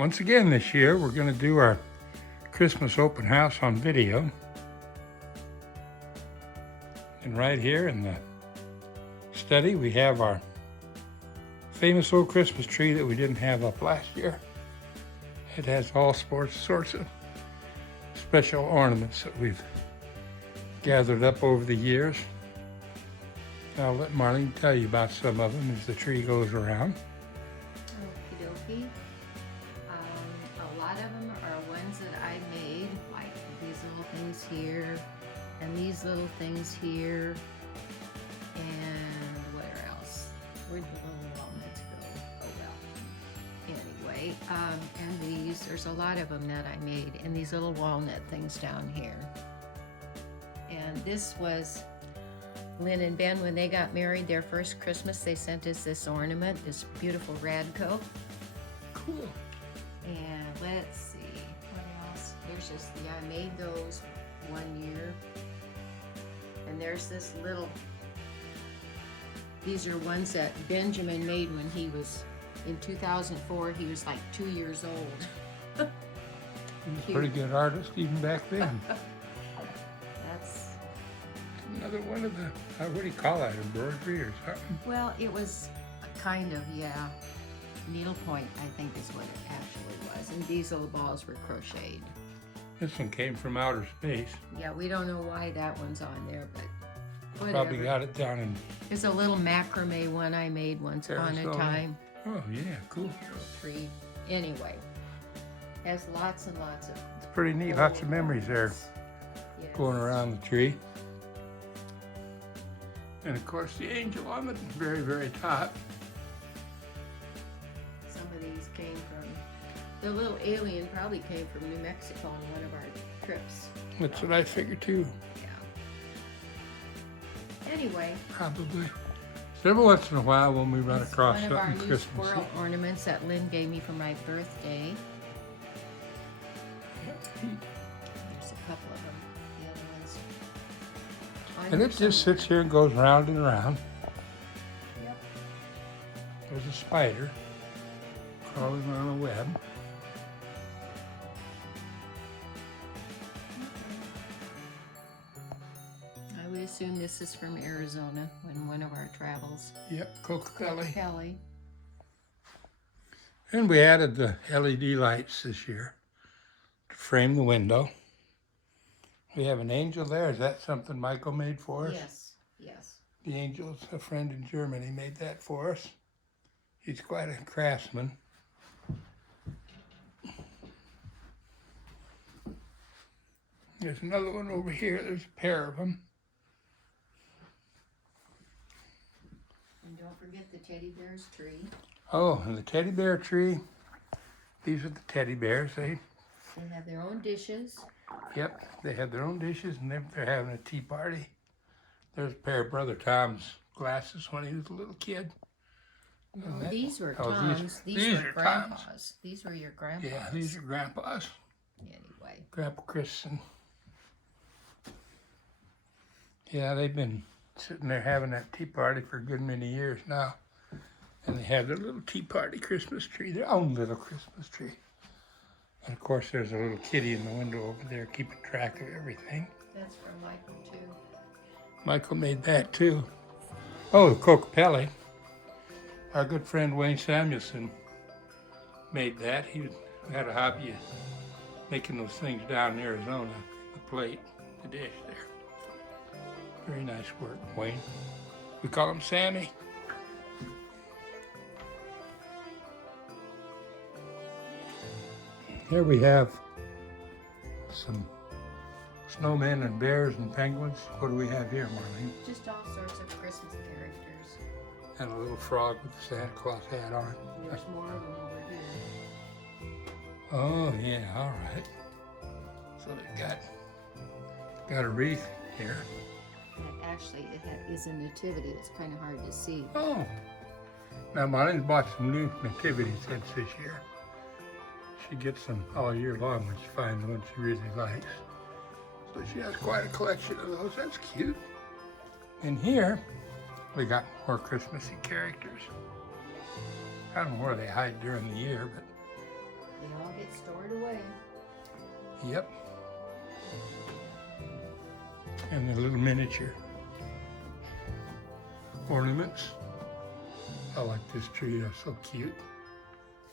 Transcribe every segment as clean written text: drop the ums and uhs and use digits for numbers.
Once again this year, we're going to do our Christmas open house on video. And right here in the study, we have our famous old Christmas tree that we didn't have up last year. It has all sorts of special ornaments that we've gathered up over the years. I'll let Marlene tell you about some of them as the tree goes around. Okie dokie. A lot of them are ones that I made, like these little things here, and these little things here, and where else? Where'd the little walnuts go? Oh well. Anyway, and these, there's a lot of them that I made, and these little walnut things down here. And this was Lynn and Ben, when they got married, their first Christmas, they sent us this ornament, this beautiful Radco. Cool. And let's see, what else? There's just, yeah, I made those one year. And there's this little, these are ones that Benjamin made when he was, in 2004, he was like 2 years old. He was a pretty good artist even back then. That's, Another one of the, what do you call that, embroidery or something? well, it was a kind of, yeah, needlepoint, I think is what it actually was. And these little balls were crocheted. This one came from outer space. Yeah, we don't know why that one's on there, but whatever. Probably got it down in There's a little macrame one I made once upon a Arizona. time. Oh yeah, cool. Little tree. Anyway, has lots and lots of. It's pretty neat. Lots of memories there Yes. going around the tree. And of course the angel on the very, very top. Some of these came from, the little alien probably came from New Mexico on one of our trips. That's what I figured too. Yeah. Anyway. Probably. So every once in a while when we run It's across one of our something new Christmassy. squirrel ornaments that Lynn gave me for my birthday. There's a couple of them. The other ones. And it just sits here and goes round and round. Yep. There's a spider crawling on a web. I would assume this is from Arizona in one of our travels. Yep, Coca-Cola. Kelly. And we added the LED lights this year to frame the window. We have an angel there. Is that something Michael made for us? Yes, yes. The angel's a friend in Germany made that for us. He's quite a craftsman. There's another one over here. There's a pair of them. And don't forget the teddy bear's tree. Oh, and the teddy bear tree. These are the teddy bears. They have their own dishes. Yep, they have their own dishes and they're having a tea party. There's a pair of Brother Tom's glasses when he was a little kid. No, these were oh, Tom's. These these were are Grandpa's. Tom's. These were your Grandpa's. Yeah, these are Grandpa's. Anyway. Grandpa Chris and yeah, they've been sitting there having that tea party for a good many years now. And they have their little tea party Christmas tree, their own little Christmas tree. And of course there's a little kitty in the window over there keeping track of everything. That's from Michael too. Michael made that too. Oh, the Coca-Cola. Our good friend Wayne Samuelson made that. He had a hobby of making those things down in Arizona. The plate, the dish there. Very nice work, Wayne. We call him Sammy. Here we have some snowmen and bears and penguins. What do we have here, Marlene? Just all sorts of Christmas characters. And a little frog with the Santa Claus hat on. And there's more of them over here. Oh yeah, all right. So they got a wreath here. And actually, it is a nativity. It's kind of hard to see. Oh. Now Marlene's bought some new nativity sets this year. She gets them all year long when she finds the one she really likes. So she has quite a collection of those. That's cute. And here, we got more Christmassy characters. I don't know where they hide during the year, but They all get stored away. Yep. And the little miniature ornaments. I like this tree, they're so cute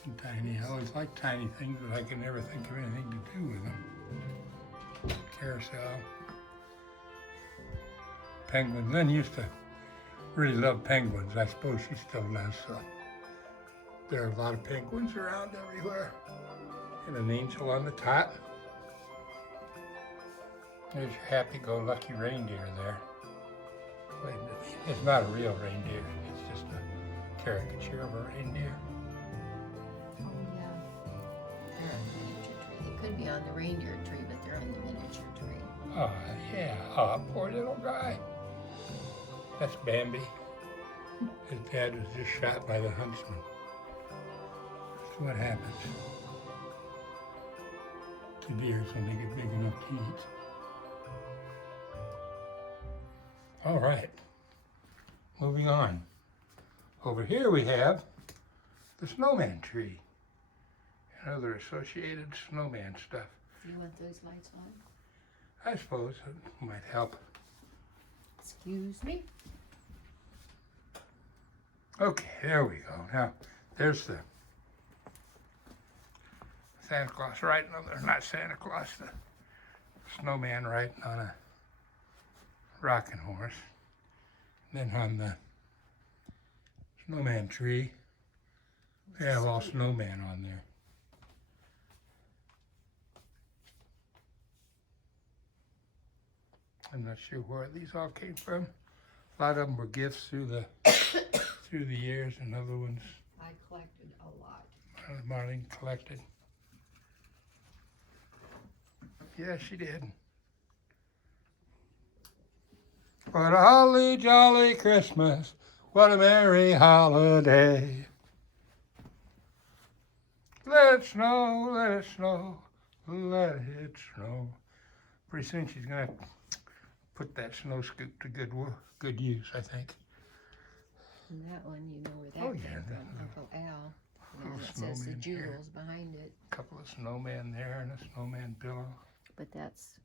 and tiny. I always like tiny things, but I can never think of anything to do with them. Carousel. Penguins. Lynn used to really love penguins. I suppose she still does. So there are a lot of penguins around everywhere. And an angel on the top. There's your happy-go-lucky reindeer there. Wait a minute. It's not a real reindeer. It's just a caricature of a reindeer. Oh yeah. They're on the miniature tree. They could be on the reindeer tree, but they're on the miniature tree. Oh, yeah. Oh, poor little guy. That's Bambi. His dad was just shot by the huntsman. That's what happens to deers when they get big enough to eat. All right, moving on. Over here we have the snowman tree and other associated snowman stuff. Do you want those lights on? I suppose it might help. Excuse me? Okay, there we go. Now, there's the Santa Claus riding on the, not Santa Claus, the snowman riding on a rocking horse. Then on the snowman tree, they have all snowman on there. I'm not sure where these all came from. A lot of them were gifts through the through the years, and other ones I collected a lot. Marlene collected. Yeah, she did. What a holly jolly Christmas, what a merry holiday. Let it snow, let it snow, let it snow. Pretty soon she's gonna put that snow scoop to good use, I think. And that one, you know where that Oh, came yeah, from, Uncle Al. little And it says the snowman here. Jugels behind it. A couple of snowmen there and a snowman pillow. But that's,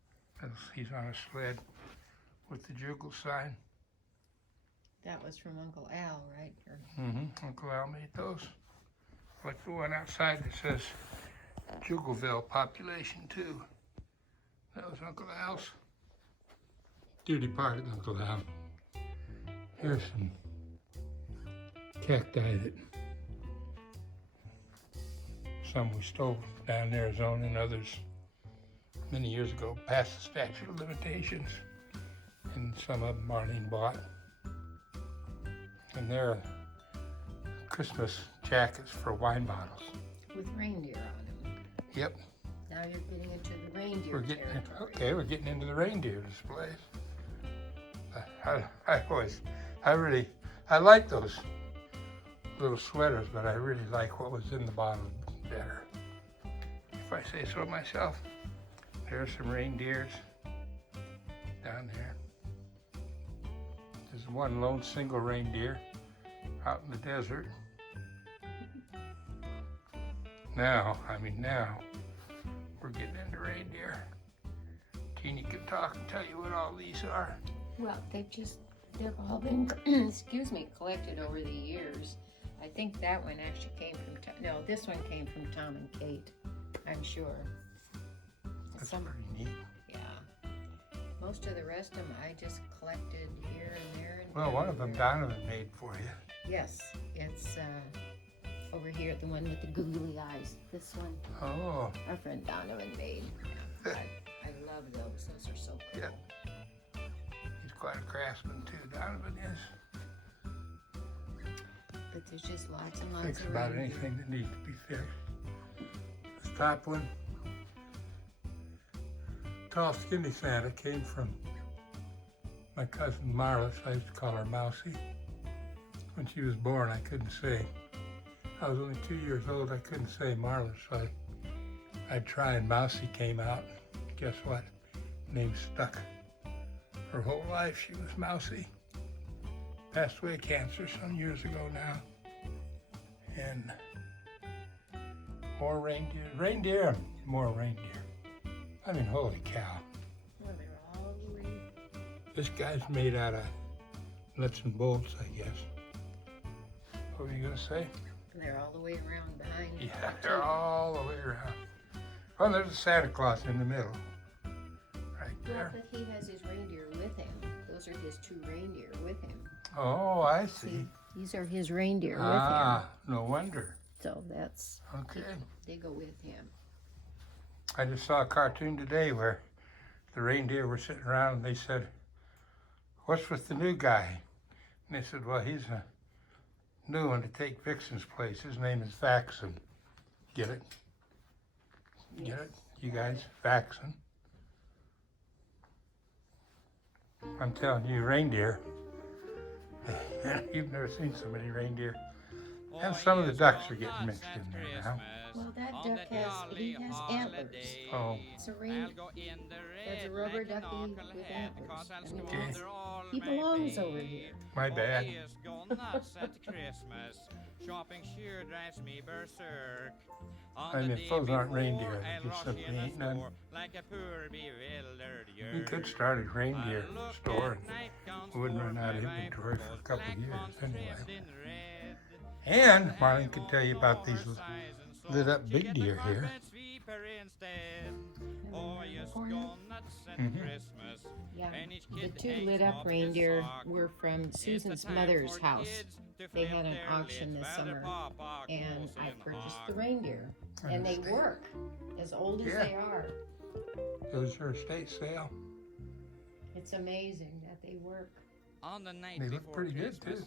He's on a sled with the Jugel sign. that was from Uncle Al, right? Or, Uncle Al made those. Like the one outside that says Jugelville population 2. That was Uncle Al's. Dear departed Uncle Al. Here's some cacti that some we stole down in Arizona and others many years ago past the statute of limitations. And some of them Marlene bought. And they're Christmas jackets for wine bottles. with reindeer on them. Yep. Now you're getting into the reindeer We're getting territory. okay. We're getting into the reindeer displays. I like those little sweaters, but I really like what was in the bottom better, if I say so myself. There's some reindeers down there. There's one lone single reindeer out in the desert. Now we're getting into reindeer. Jeannie can talk and tell you what all these are. Well, they've all been, excuse me, collected over the years. I think that one actually came from, no, this one came from Tom and Kate, I'm sure. That's pretty neat. Yeah. Most of the rest of them I just collected here and there. And Well, one of them everywhere. Donovan made for you. Yes, it's over here, the one with the googly eyes. This one, Oh, our friend Donovan made. Yeah, I love those. Those are so cool. Yeah. He's quite a craftsman too, Donovan is. But there's just lots and lots Fix of about reindeer. anything that needs to be fixed. This top one, tall skinny Santa, came from my cousin Marlis. I used to call her Mousy. When she was born, I couldn't say. I was only 2 years old, I couldn't say Marlis, so I'd try, and Mousy came out. Guess what? Name stuck. Her whole life she was Mousy. Passed away of cancer some years ago now. And More reindeer. Reindeer and more reindeer. I mean, holy cow. Well, they're all the way. This guy's made out of nuts and bolts, I guess. What were you gonna say? They're all the way around behind. Yeah, they're all the way around. Oh, there's a Santa Claus in the middle. Right Well, there. but he has his reindeer with him. Those are his 2 reindeer with him. Oh, I see. These are his reindeer Ah, no wonder. with him. So that's, Okay. they go with him. I just saw a cartoon today where the reindeer were sitting around and they said, "What's with the new guy?" And they said, "Well, he's a new one to take Vixen's place. His name is Vaxen." Get it? Get it? You guys? Vaxen. I'm telling you, reindeer. You've never seen so many reindeer. And some of the ducks are getting mixed in there now. Well, that duck he has antlers. Oh, It's a that's a rubber ducky with antlers. I mean, okay. he belongs over here. My bad. I mean, if those aren't reindeer, they just simply ain't none. We could start a reindeer store and we wouldn't run out of inventory for a couple of years anyway. And Marlene could tell you about these lit up big deer here. Mm-hmm. Yeah, the 2 lit up reindeer were from Susan's mother's house. They had an auction this summer, and I purchased the reindeer, and they work as old as Yeah. they are. Those are estate sale. It's amazing that they work. They look pretty good too.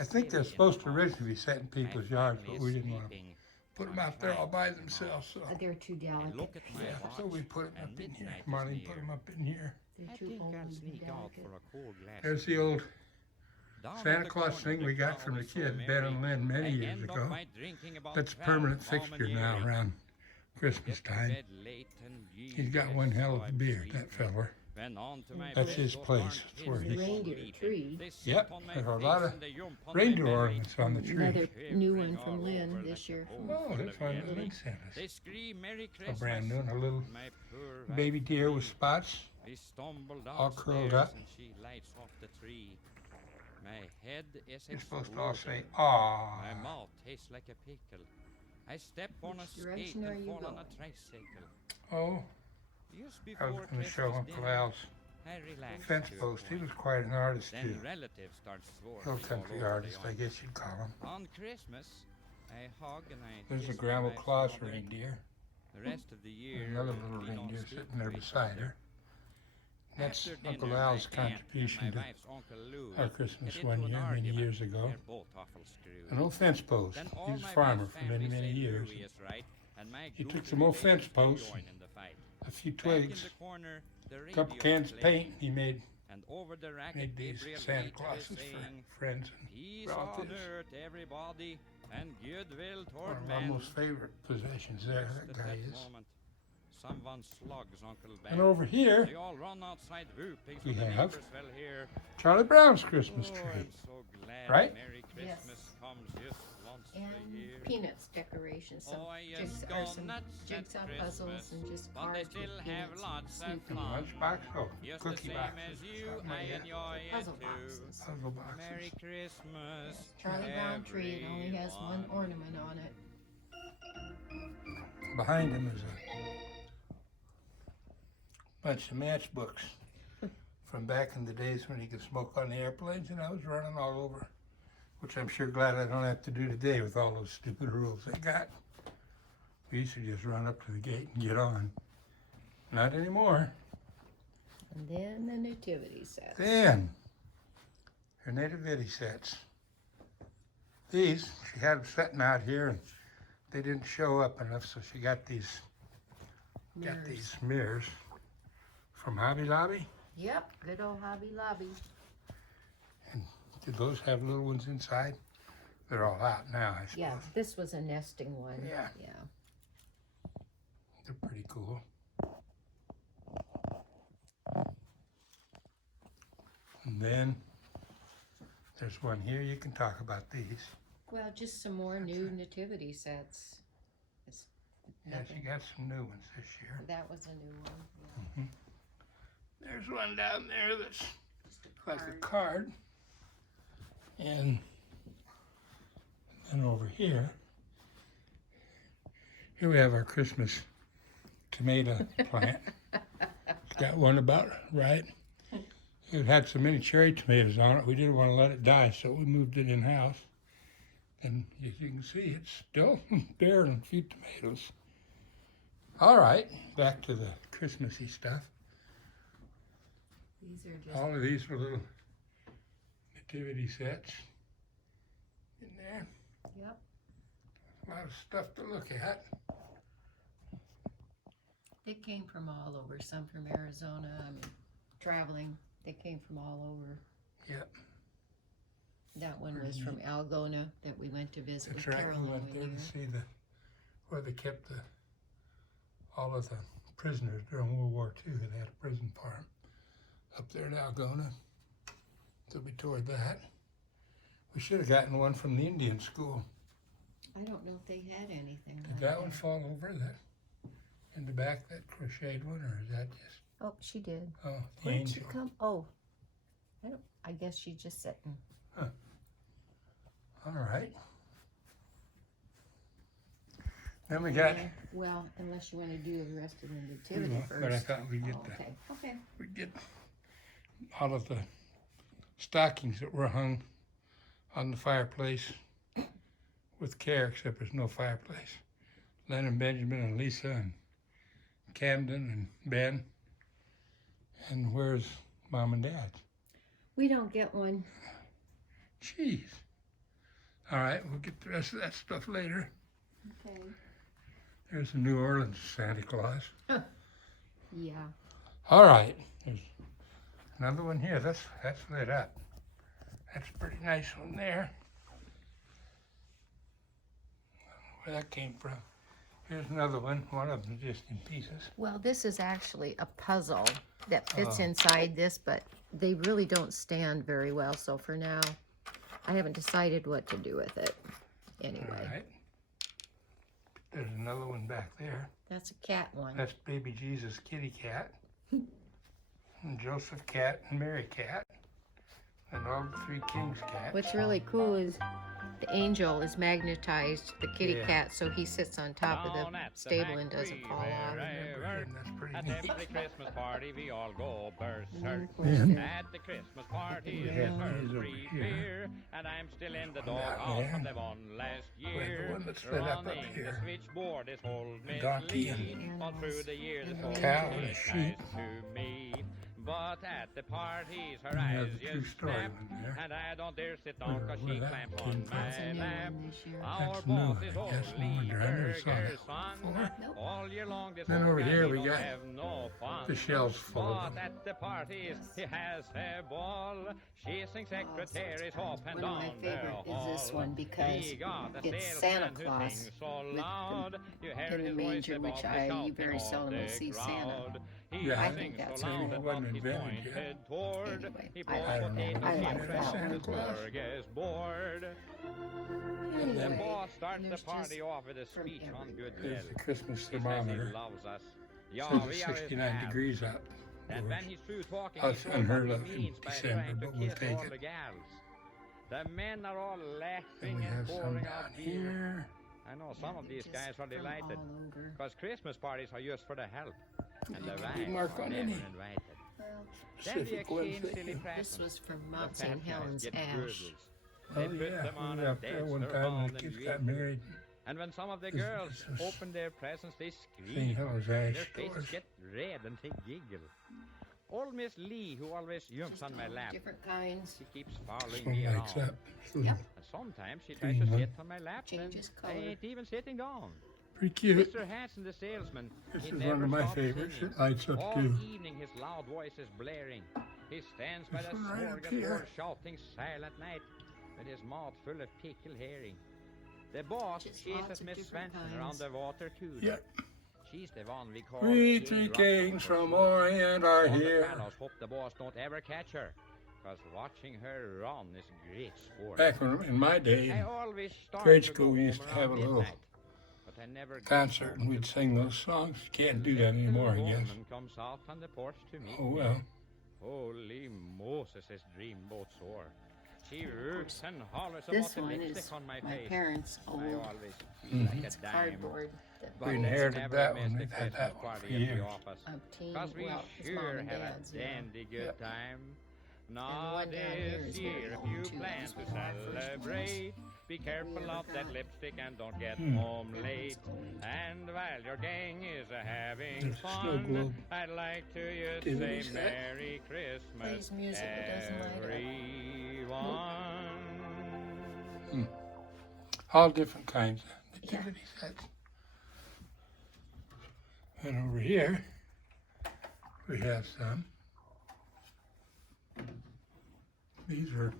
I think they're supposed to originally be set in people's yards, but we didn't want to put them out there all by themselves. So They're too delicate. yeah, so we put them up in here. Marlene put them up in here. They're too old and delicate. There's the old Santa Claus thing we got from the kids, Ben and Lynn, many years ago. That's a permanent fixture now around Christmas time. He's got one hell of a beard, that feller. That's his place. That's where The he. reindeer tree. Yep, there are a lot of reindeer ornaments on the tree. Another new one from Lynn this year. Oh, that's one that Lynn sent us. A brand new one, a little baby deer with spots, all curled up. You're supposed to all say, "Aw." My mouth tastes like a pickle. I step on a Which skate direction are and you fall on going? a tricycle. Oh, Just I was before going to show Christmas Uncle dinner, Al's I relax fence to a post. He point. was quite an artist too. Then relatives start swarming Hill all country over the artist, I yard. guess you'd call him. On Christmas, I hug and I There's a kiss my Grandma wife's Claus mother. reindeer. The rest of the year, And another we little don't reindeer speak sitting there to each beside other. her. That's After Uncle dinner, Al's my aunt contribution and to my wife's Uncle Louis our Christmas get one into an year, many argument. years ago. They're both awful screwed. An old fence post. Then He all was a my farmer wife's for many, family many say years. Louis is right, and my He took goofy some old neighbors fence posts, join in the fight. a few Back in twigs, the corner, the a couple radio cans of playing, paint. He made and over the racket these Gabriel Santa Peter Clauses is saying, for friends and peace on relatives. earth, everybody, and goodwill One toward of my men. most favorite possessions there, Just that at guy that is. moment, someone slugs Uncle Ben. And over here, They all run outside whooping so we the have neighbors will hear. Charlie Brown's Christmas Oh, tree. I'm so glad Right? Merry Yes. Christmas comes just once a And year. peanuts decorations, some Oh, yes, some donuts jigsaw at puzzles Christmas, and just but they cards with still have peanuts lots of snooping. fun. Lunchbox? Oh, Just the cookie same boxes. as you, something I like that. enjoy it Puzzle too. boxes. Puzzle boxes. Merry Christmas. Charlie Brown tree, it only has one everyone. ornament on it. Behind him is a bunch of matchbooks from back in the days when you could smoke on the airplanes, and I was running all over, which I'm sure glad I don't have to do today with all those stupid rules they got. We used to just run up to the gate and get on. Not anymore. And then the nativity set. Then, her nativity sets. These, she had them sitting out here and they didn't show up enough, so she got these mirrors from Hobby Lobby. Yep, good old Hobby Lobby. Did those have little ones inside? They're all out now, I suppose. Yeah, this was a nesting one. Yeah. Yeah. They're pretty cool. And then there's one here. You can talk about these. Well, just some more new nativity sets. It's Yeah, she nothing. got some new ones this year. That was a new one. There's one down there that's Just like a card. And then over here we have our Christmas tomato plant. It's got one about right. It had so many cherry tomatoes on it, we didn't want to let it die, so we moved it in-house. And as you can see, it's still bearing a few tomatoes. All right, back to the Christmassy stuff. These are just. All of these were little nativity sets in there. Yep. A lot of stuff to look at. They came from all over. Some from Arizona. I mean, traveling. They came from all over. Yep. That one was from Algona that we went to visit That's with right. Carolyn We went one there year. to see where they kept all of the prisoners during World War II. They had a prison farm up there in Algona. So we toured that. We should have gotten one from the Indian school. I don't know if they had anything Did like that one fall over? That in the back, that crocheted one, or is that just? Oh, she did. Oh, the Where'd she angel. come? Oh, I guess she's just sitting. All right. Then we got. Yeah, well, unless you want to do the rest of the nativity No, first. but I thought we'd get Oh, okay. Okay. we'd get all of the stockings that were hung on the fireplace with care, except there's no fireplace. Len and Benjamin and Lisa and Camden and Ben. And where's Mom and Dad? We don't get one. Jeez. All right, we'll get the rest of that stuff later. Okay. There's the New Orleans Santa Claus. Yeah. All right, there's another one here. That's lit up. That's a pretty nice one there. Where that came from. Here's another one. One of them just in pieces. Well, this is actually a puzzle that fits Oh. inside this, but they really don't stand very well. So for now, I haven't decided what to do with it. Anyway, All right. There's another one back there. that's a cat one. That's baby Jesus kitty cat. And Joseph cat and Mary cat. And all the three kings cats. What's really cool is the angel is magnetized to the kitty Yeah. cat, so he sits on top of Down the at the stable and doesn't factory fall off. wherever And that's pretty At neat. every Christmas party we all go berserk. And At the Christmas party We it's have first these over free here. beer, and I'm still in the One dog down out there. from the one last We have year. the one that's lit up Running here. the switchboard is hold me donkey and lead. All through the years it's a always cow been and a nice sheep. to me. But at the parties her We eyes have the true just story snap, one there. and I don't dare sit down Where- 'cause where she that clamps came on from. That's a my new lap. one this year. Our That's boss new, is I old guess. No Lee wonder I never saw Berger's that son. before. Nope. All year long this Then old over guy, here he we don't got have no fun. the shelves full But of them. at the parties he has a ball. Chasing secretaries up and One of my down the favorite is this hall. one because He got a it's salesman Santa who Claus sings so with loud. You hear in the his voice manger, above which the you shouting very of seldom will the see Santa. crowd. He Yeah, I sings think that's so loud cool. that It wasn't he's invented pointed yet. toward. Anyway, He I pulls don't know potatoes what in like the that front one. of the Burgess board. The Anyway, boss starts the there's party just off with a from speech on everywhere. goodwill. There's the Christmas He says he thermometer. loves us. Yeah, Says we it's are his 69 pals. degrees out. And when he's through talking, Us he shows unheard what of he in means by December, trying to but we'll kiss take all it. the gals. The men are all And laughing we and have some pouring down out beer. here. I know some of these Just guys are from delighted all over. because Christmas parties are used for the help, and the Good wives mark are on never any invited. Well, Then they Pacific ones exchange that silly you- this presents. was from The Mount fat St. guys Helens get Ash. Jugels. Oh They put yeah, them on we were and up there dance one their time when round the and kids got wiggle. married. And when some of the This- girls this was open their presents, they St. scream. Helens And Ash their faces stores. get red and they giggle. Old Miss Lee, who always jumps Just on my all lap, different kinds. she keeps following One me lights around. up. So Yep. And sometimes she tries to Green sit one. on my lap Changes and color. ain't even sitting down. Pretty cute. Mr. Hanson, the salesman, This he is never one of my stops favorites. singing. It lights up All too. evening his loud voice is blaring. He stands by This the one right up smorgasbord here. shouting silent night with his mouth full of pickle herring. The boss Just lots chases of Miss different Svensson around kinds. the water cooler. Yep. She's the one we call We King three Rock kings Over from Smoke. Orient are All the here. fellows hope the boss don't ever catch her, cause watching her run is great sport. Back when, in my day, I in always start grade to school, go we used home to have around a little midnight, but and never concert and we'd sing those songs. Can't do that anymore, I guess. Woman comes out on the porch to meet Oh well. Holy Moses, this dreamboat sore. She roots and hollers This about the one lipstick is on my my face. parents' I old. always feel like It's a dime. cardboard. That But We let's inherited never that miss one. the We've had that Christmas one for party at the years. office. a teen, Cause we well, it's mom sure and have dad's, a dandy good Yep. time. And the Not one down here this is year very if old, you too. plan This to was one of the first celebrate. Be careful ever of that got. lipstick and don't get Hmm. home That late. one's old. And while your gang is having There's a snow fun, globe. I'd like to you Activity say set. Merry Christmas, Plays music, it doesn't light up. everyone. All different kinds of Yeah. nativity sets. And over here, we have some. These are,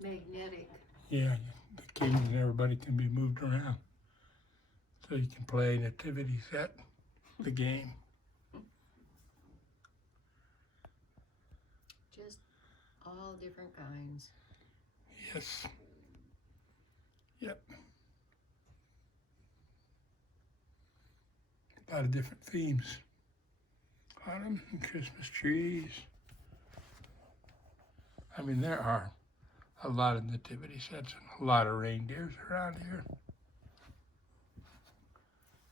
Magnetic. yeah, the kings and everybody can be moved around. So you can play nativity set, the game. Just all different kinds. Yes. Yep. A lot of different themes on them, and Christmas trees. I mean, there are a lot of nativity sets and a lot of reindeers around here.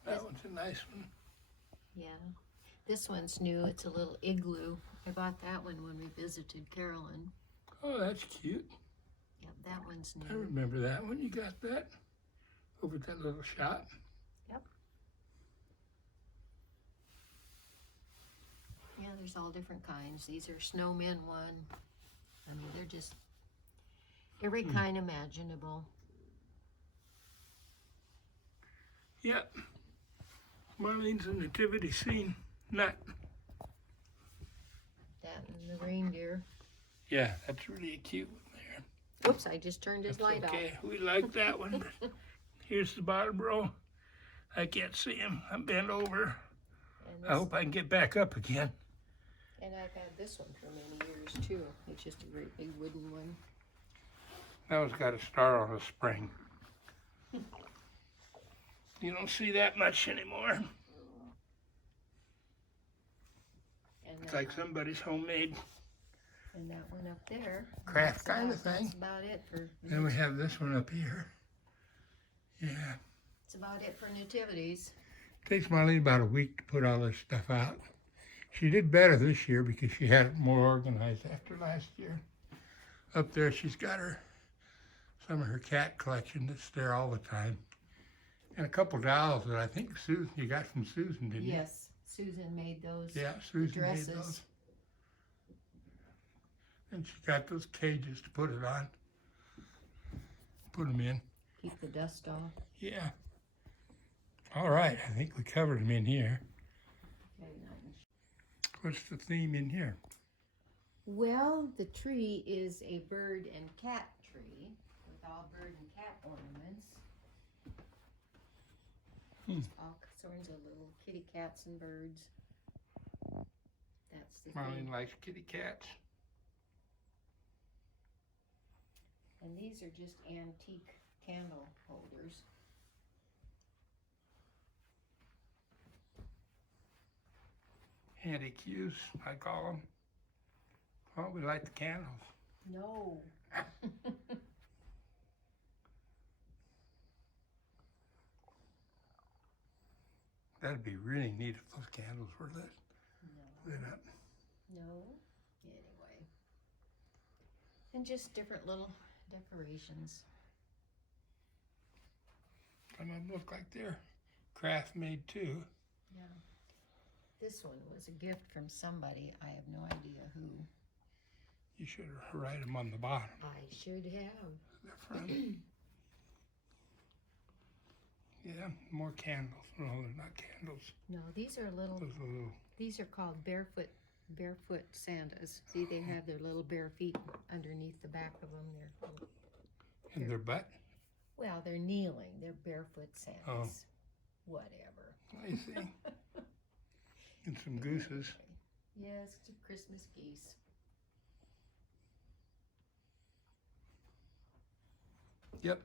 That one's a nice one. Yeah. This one's new. It's a little igloo. I bought that one when we visited Carolyn. Oh, that's cute. Yep, that one's I new. remember that one. You got that over at that little shop. Yep. Yeah, there's all different kinds. These are snowmen one. I mean, they're just every kind imaginable. Yep. Marlene's a nativity scene nut. That and the reindeer. Yeah, that's really a cute one there. Oops, I just turned his That's light okay. We like that one. Here's the bottom row. I can't see him. I'm bent over. off. And, I hope I can get back up again. and I've had this one for many years too. It's just a great big wooden one. That one's got a star on a spring. You don't see that much anymore. And It's that, like somebody's homemade. and that one up there. Craft That's kind of about- thing. That's about it for. Then we have this one up here. Yeah. It's about it for nativities. Takes Marlene about a week to put all this stuff out. She did better this year because she had it more organized after last year. Up there she's got some of her cat collection that's there all the time. And a couple dolls that I think Susan, you got from Susan, didn't you? Yes, Susan made those. Yeah, Susan made dresses. those. And she got those cages to put it on. Put them in. Keep the dust off. Yeah. All right, I think we covered them in here. Okay, nice. What's the theme in here? Well, the tree is a bird and cat tree with all bird and cat ornaments. All sorts of little kitty cats and birds. That's the Marlene theme. likes kitty cats. And these are just antique candle holders. Handy cues, I call them. Oh, we light the candles. No. That'd be really neat if those candles were lit No. up. No. Anyway. And just different little decorations. Some of them look like they're craft made too. Yeah. This one was a gift from somebody. I have no idea who. You should write them on the bottom. I should have. They're from. Yeah, more candles. No, they're not candles. No, these are little. Those are little. These are called barefoot Santas. See, they have their little bare feet underneath the back of them. They're little, In their butt. well, they're kneeling. They're barefoot Santas. Oh. Whatever. I see. And some gooses. Yes, it's a Christmas geese. Yep.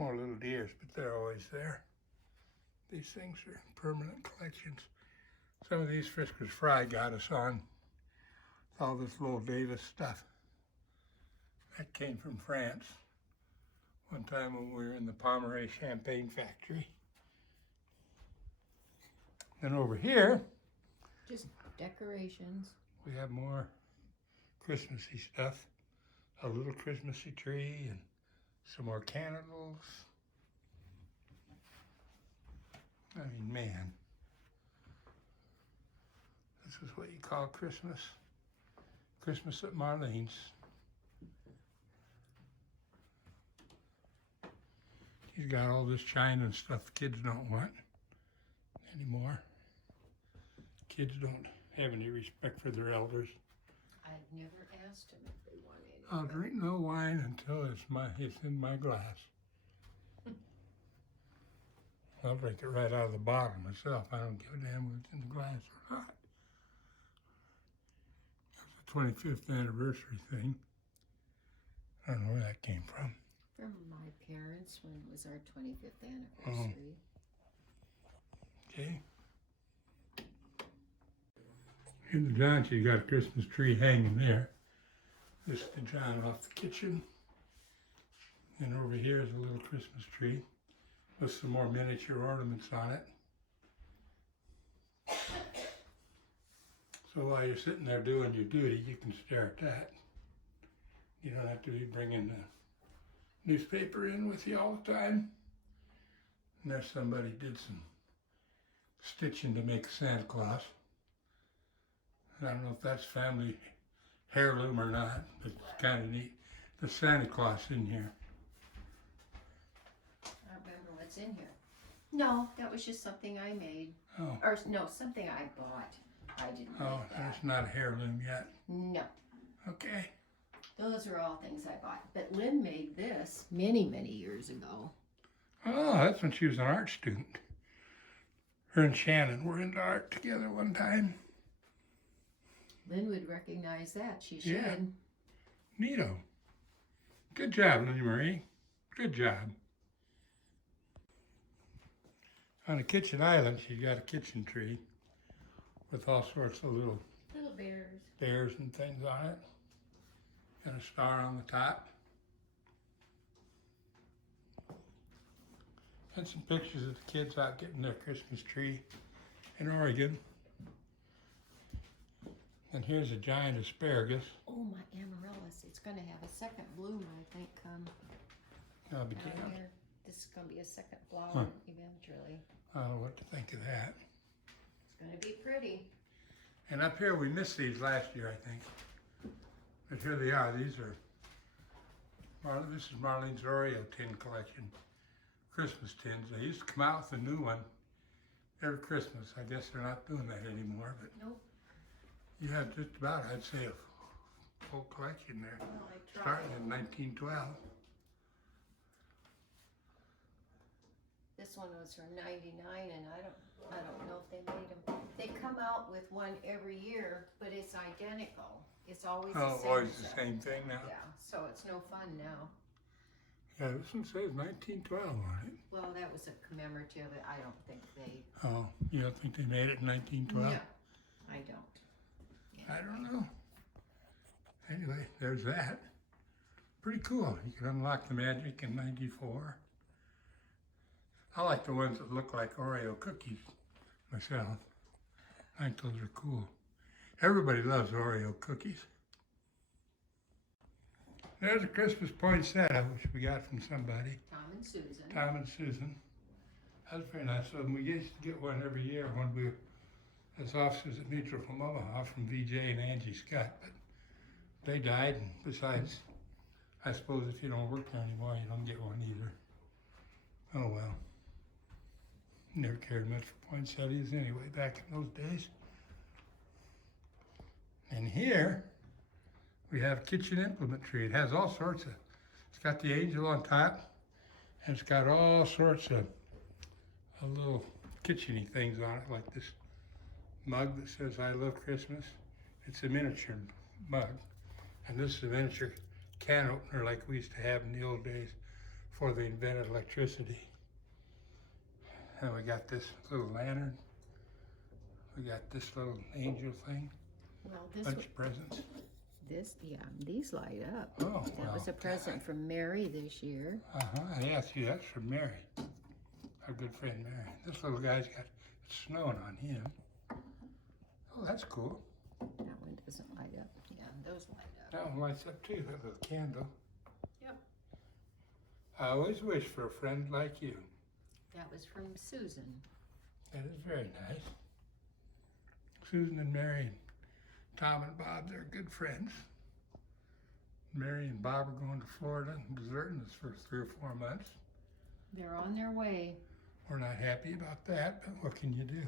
more little deers, but they're always there. These things are permanent collections. Some of these Friskers Fry got us on all this little Davis stuff. That came from France. One time when we were in the Pomeray Champagne factory. Then over here, Just decorations. we have more Christmassy stuff. A little Christmassy tree and some more candles. I mean, man, this is what you call Christmas. Christmas at Marlene's. He's got all this china and stuff the kids don't want anymore. Kids don't have any respect for their elders. I've never asked him if they wanted any. I'll drink no wine until it's in my glass. I'll drink it right out of the bottle myself. I don't give a damn whether it's in the glass or not. It's the 25th anniversary thing. I don't know where that came from. From my parents when it was our 25th anniversary. Okay. In the John, you got a Christmas tree hanging there. This is the John off the kitchen. And over here is a little Christmas tree with some more miniature ornaments on it. So while you're sitting there doing your duty, you can stare at that. You don't have to be bringing the newspaper in with you all the time. And there's somebody did some stitching to make Santa Claus. I don't know if that's family heirloom or not, but it's kind of neat. The Santa Claus in here. I don't remember what's in here. No, that was just something I made. Oh, Or no, something I bought. I didn't oh, make that. that's not a heirloom yet. No, Okay. those are all things I bought. But Lynn made this many, many years ago. Oh, that's when she was an art student. Her and Shannon were into art together one time. Lynn would recognize that. She should. Yeah. Neato. Good job, Lynn Marie. Good job. On the kitchen island, she's got a kitchen tree with all sorts of little Little bears. bears and things on it. And a star on the top. And some pictures of the kids out getting their Christmas tree in Oregon. And here's a giant asparagus. Oh, my amaryllis. It's going to have a second bloom, I think, That'll be down damned. here. This is going to be a second flower Huh. eventually. I don't know what to think of that. It's going to be pretty. And up here, we missed these last year, I think. But here they are. These are, this is Marlene's Oreo tin collection. Christmas tins. They used to come out with a new one every Christmas. I guess they're not doing that anymore, but Nope. you have just about, I'd say, a whole collection there. Well, I tried. Starting in 1912. This one was from '99, and I don't know if they made them. They come out with one every year, but it's identical. It's always the Oh, same. always the stuff. same thing now. Yeah, so it's no fun now. Yeah, this one says 1912 on it. Well, that was a commemorative. I don't think they. Oh, you don't think they made it in 1912? No, I don't. I don't know. Anyway, there's that. Pretty cool. You can unlock the magic in 94. I like the ones that look like Oreo cookies myself. I think those are cool. Everybody loves Oreo cookies. There's a Christmas poinsettia, which we got from somebody. Tom and Susan. Tom and Susan. That's very nice of them. We used to get one every year when we were as officers at Mutual from Omaha from VJ and Angie Scott, but they died, and besides, I suppose if you don't work there anymore, you don't get one either. Oh well. Never cared much for poinsettias anyway back in those days. And here we have a kitchen implement tree. It has all sorts of, it's got the angel on top, and it's got all sorts of little kitchen-y things on it, like this mug that says I love Christmas. It's a miniature mug. And this is a miniature can opener like we used to have in the old days before they invented electricity. And we got this little lantern. We got this little angel thing. Well, this Bunch of presents. these light up. Oh, That was a present from Mary this year. Yeah, see, that's from Mary. Our good friend Mary. This little guy's got it's snowing on him. Oh, that's cool. That one doesn't light up. Yeah, those light up. That one lights up too, that little candle. Yep. I always wish for a friend like you. That was from Susan. That is very nice. Susan and Mary and Tom and Bob, they're good friends. Mary and Bob are going to Florida and deserting us for 3 or 4 months. They're on their way. We're not happy about that, but what can you do?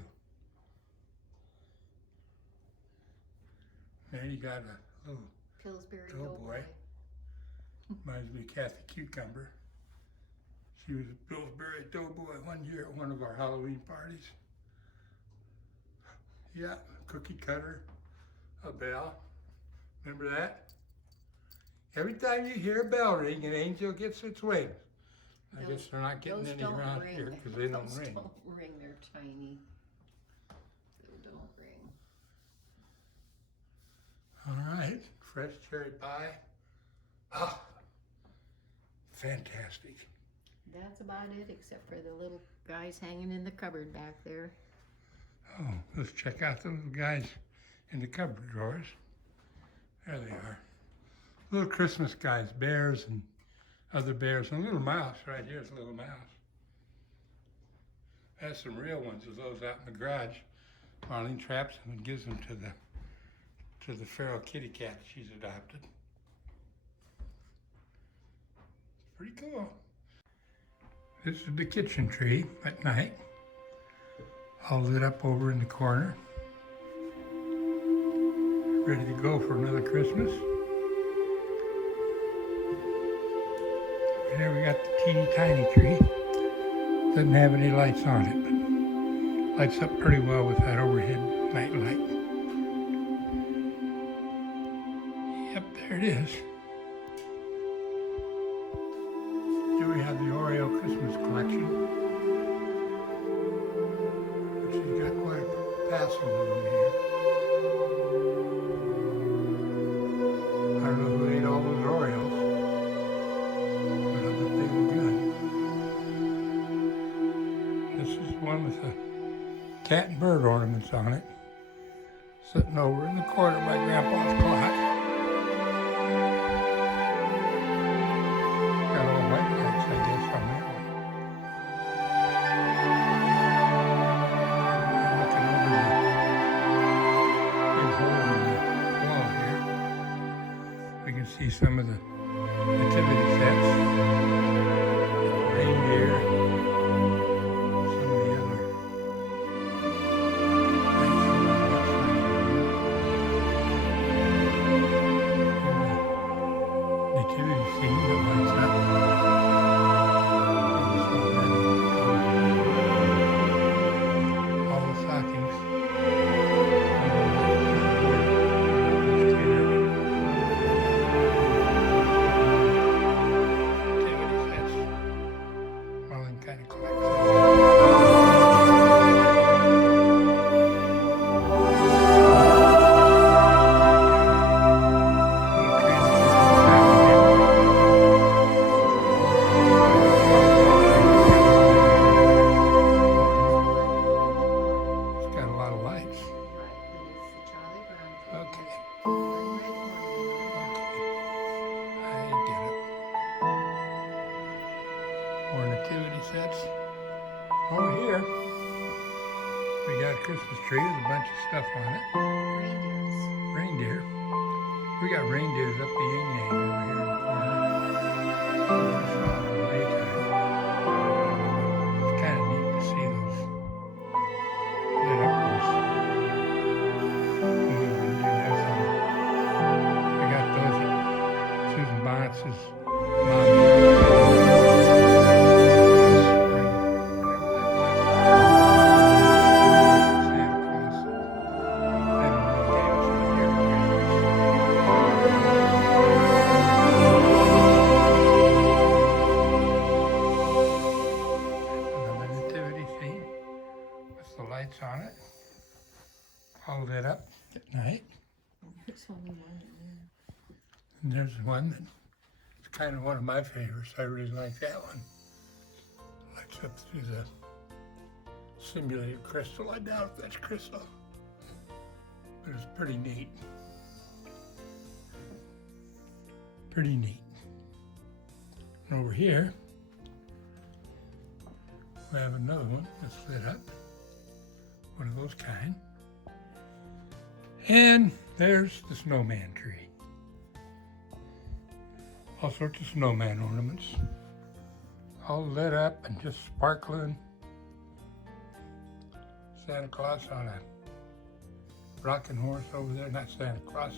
Mary got a little Pillsbury Doughboy. Reminds me of Kathy Cucumber. She was a Pillsbury Doughboy one year at one of our Halloween parties. Yeah, cookie cutter, a bell. Remember that? Every time you hear a bell ring, an angel gets its wings. I guess they're not getting any around here because they don't ring. Those don't ring, they're tiny. They don't ring. All right, fresh cherry pie. Ah, fantastic. That's about it, except for the little guys hanging in the cupboard back there. Oh, let's check out the little guys in the cupboard drawers. There they are. Little Christmas guys, bears and other bears, and a little mouse right here is a little mouse. Has some real ones of those out in the garage. Marlene traps them and gives them to the feral kitty cat she's adopted. It's pretty cool. This is the kitchen tree at night, all lit up over in the corner. Ready to go for another Christmas. And there we got the teeny tiny tree. Doesn't have any lights on it, but lights up pretty well with that overhead night light. Yep, there it is. Here we have the Oreo Christmas collection. She's got quite a passing room here. I don't know who ate all those Oreos, but I bet they were good. This is one with the cat and bird ornaments on it, sitting over in the corner by Grandpa's clock. Got all white lights, I guess, on that one. Looking over the big hole in the wall here, we can see some of the nativity sets, reindeer, some of the other nativity scene that lights up. All the stockings. Nativity sets. Marlene kind of collects them. It's got a lot of lights. Right, that is the Charlie Brown tree. Okay. One red ornament. I get it. More nativity sets. Over here, we got a Christmas tree with a bunch of stuff on it. Reindeers. Reindeer. We got reindeers up the yin-yang over here in the corner. Just saw them in the daytime. It's kind of neat to see those lit up ones. We can do that some. I got those at Susan Bonnett's mom. Santa Claus. They don't know David's not here for Christmas. lit up at night. There's only one in there. And there's one that's kind of one of my favorites. I really like that one. Lights up through the simulated crystal. I doubt if that's crystal, but it's pretty neat. Pretty neat. And over here, we have another one that's lit up. One of those kind. And there's the snowman tree. All sorts of snowman ornaments. All lit up and just sparkling. Santa Claus on a rocking horse over there. Not Santa Claus,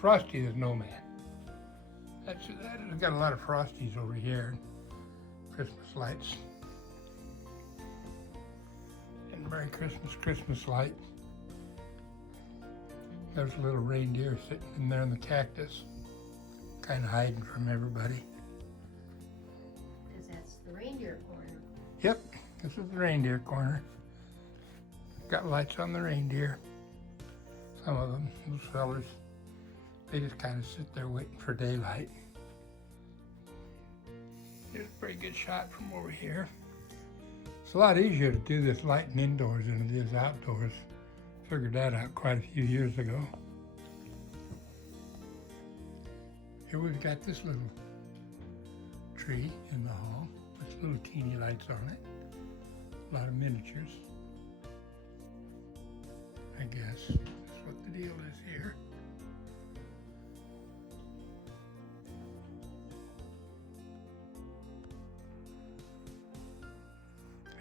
Frosty the Snowman. That's that. I've got a lot of Frosties over here. Christmas lights. And Merry Christmas, Christmas light. There's a little reindeer sitting in there in the cactus, kind of hiding from everybody. Because that's the reindeer corner. Yep, this is the reindeer corner. Got lights on the reindeer. Some of them, those fellas, they just kind of sit there waiting for daylight. Here's a pretty good shot from over here. It's a lot easier to do this lighting indoors than it is outdoors. Figured that out quite a few years ago. Here we've got this little tree in the hall with little teeny lights on it. A lot of miniatures. I guess that's what the deal is here.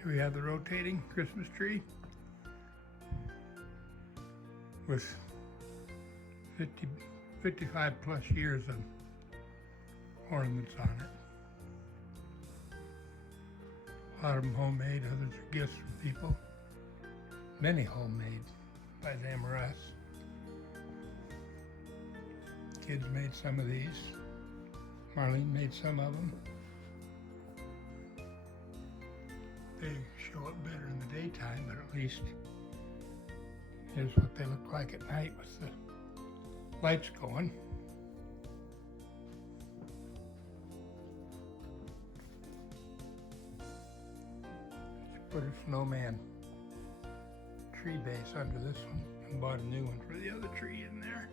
Here we have the rotating Christmas tree with 55 plus years of ornaments on it. A lot of them homemade, others are gifts from people. Many homemade by them or us. Kids made some of these. Marlene made some of them. They show up better in the daytime, but at least here's what they look like at night with the lights going. Just put a snowman tree base under this one and bought a new one for the other tree in there.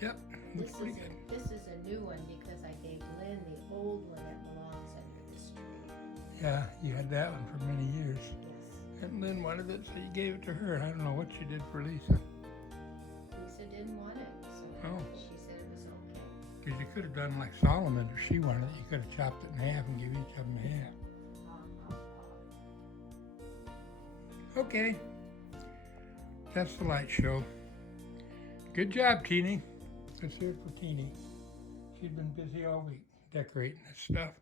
Yep, looks pretty good. This is a new one because I gave Lynn the old one that belongs under this tree. Yeah, you had that one for many years. Yes. And Lynn wanted it, so you gave it to her. I don't know what you did for Lisa. Lisa didn't want it, so she said it was okay. Because you could have done like Solomon, if she wanted it, you could have chopped it in half and give each of them half. Okay, that's the light show. Good job, Teeny. Let's hear it for Teeny. She's been busy all week decorating this stuff.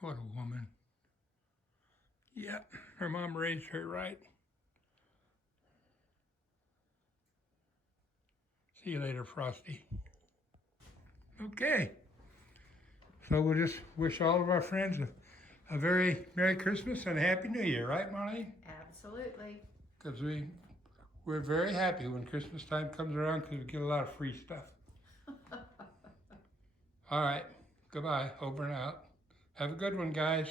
What a woman. Yep, her mom raised her right. See you later, Frosty. Okay, so we'll just wish all of our friends a very Merry Christmas and a Happy New Year, right, Marlene? Absolutely. Because we're very happy when Christmas time comes around because we get a lot of free stuff. All right, goodbye, over and out. Have a good one, guys.